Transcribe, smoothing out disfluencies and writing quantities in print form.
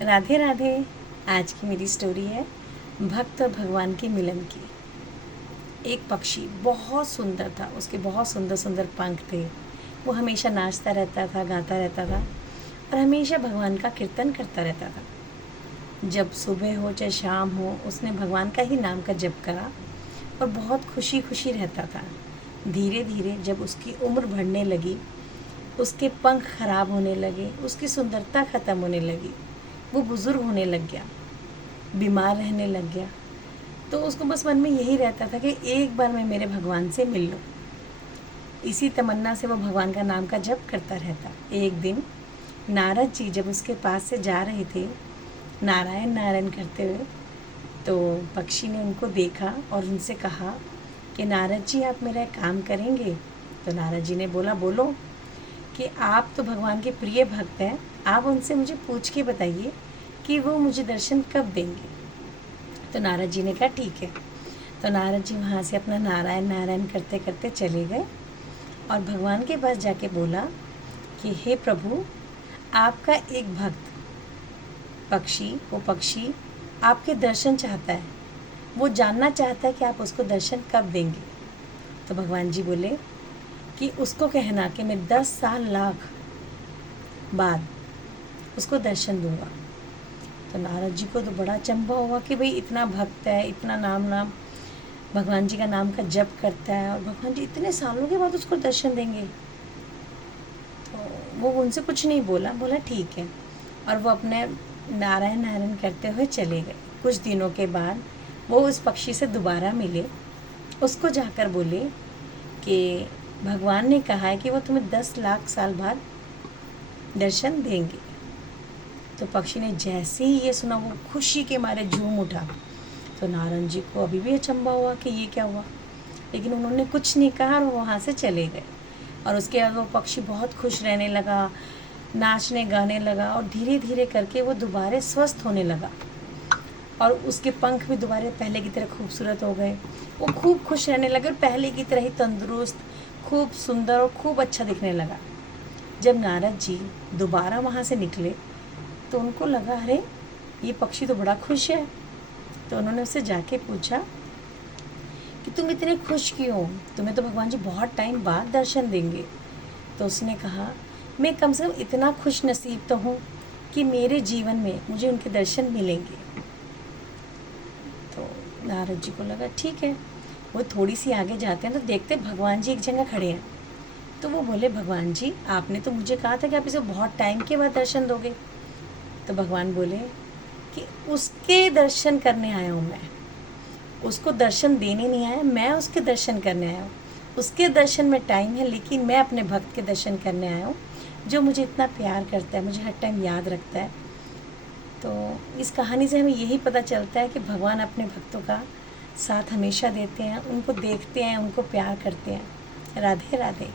राधे राधे। आज की मेरी स्टोरी है भक्त और भगवान के मिलन की। एक पक्षी बहुत सुंदर था, उसके बहुत सुंदर सुंदर पंख थे। वो हमेशा नाचता रहता था, गाता रहता था और हमेशा भगवान का कीर्तन करता रहता था। जब सुबह हो चाहे शाम हो, उसने भगवान का ही नाम का जप करा और बहुत खुशी खुशी रहता था। धीरे धीरे जब उसकी उम्र बढ़ने लगी, उसके पंख खराब होने लगे, उसकी सुंदरता ख़त्म होने लगी, वो बुज़ुर्ग होने लग गया, बीमार रहने लग गया। तो उसको बस मन में यही रहता था कि एक बार मैं मेरे भगवान से मिल लूँ। इसी तमन्ना से वो भगवान का नाम का जप करता रहता। एक दिन नारद जी जब उसके पास से जा रहे थे नारायण नारायण करते हुए, तो पक्षी ने उनको देखा और उनसे कहा कि नारद जी, आप मेरा एक काम करेंगे? तो नारद जी ने बोला, बोलो। कि आप तो भगवान के प्रिय भक्त हैं, आप उनसे मुझे पूछ के बताइए कि वो मुझे दर्शन कब देंगे। तो नारद जी ने कहा ठीक है। तो नारद जी वहाँ से अपना नारायण नारायण करते करते चले गए और भगवान के पास जाके बोला कि हे प्रभु, आपका एक भक्त वो पक्षी आपके दर्शन चाहता है, वो जानना चाहता है कि आप उसको दर्शन कब देंगे। तो भगवान जी बोले कि उसको कहना कि मैं 10 साल लाख बाद उसको दर्शन दूंगा। तो नारद जी को तो बड़ा अचंभा हुआ कि भाई इतना भक्त है, इतना नाम भगवान जी का नाम का जप करता है और भगवान जी इतने सालों के बाद उसको दर्शन देंगे। तो वो उनसे कुछ नहीं बोला, बोला ठीक है। और वो अपने नारायण नारायण करते हुए चले गए। कुछ दिनों के बाद वो उस पक्षी से दोबारा मिले, उसको जाकर बोले कि भगवान ने कहा है कि वो तुम्हें 10 लाख साल बाद दर्शन देंगे। तो पक्षी ने जैसे ही ये सुना, वो खुशी के मारे झूम उठा। तो नारद जी को अभी भी अचंभा हुआ कि ये क्या हुआ, लेकिन उन्होंने कुछ नहीं कहा और वहाँ से चले गए। और उसके बाद वो पक्षी बहुत खुश रहने लगा, नाचने गाने लगा और धीरे धीरे करके वो दोबारा स्वस्थ होने लगा और उसके पंख भी दोबारा पहले की तरह खूबसूरत हो गए। वो खूब खुश रहने लगे और पहले की तरह ही तंदुरुस्त, खूब सुंदर और खूब अच्छा दिखने लगा। जब नारद जी दोबारा वहाँ से निकले तो उनको लगा, अरे ये पक्षी तो बड़ा खुश है। तो उन्होंने उससे जाके पूछा कि तुम इतने खुश क्यों, तुम्हें तो भगवान जी बहुत टाइम बाद दर्शन देंगे। तो उसने कहा, मैं कम से कम इतना खुश नसीब तो हूँ कि मेरे जीवन में मुझे उनके दर्शन मिलेंगे। तो नारद जी को लगा ठीक है। वो थोड़ी सी आगे जाते हैं तो देखते भगवान जी एक जगह खड़े हैं। तो वो बोले, भगवान जी, आपने तो मुझे कहा था कि आप इसे बहुत टाइम के बाद दर्शन दोगे। तो भगवान बोले कि उसके दर्शन करने आया हूँ मैं, उसको दर्शन देने नहीं आया, मैं उसके दर्शन करने आया हूँ। उसके दर्शन में टाइम है, लेकिन मैं अपने भक्त के दर्शन करने आया हूँ जो मुझे इतना प्यार करता है, मुझे हर टाइम याद रखता है। तो इस कहानी से हमें यही पता चलता है कि भगवान अपने भक्तों का साथ हमेशा देते हैं, उनको देखते हैं, उनको प्यार करते हैं। राधे राधे।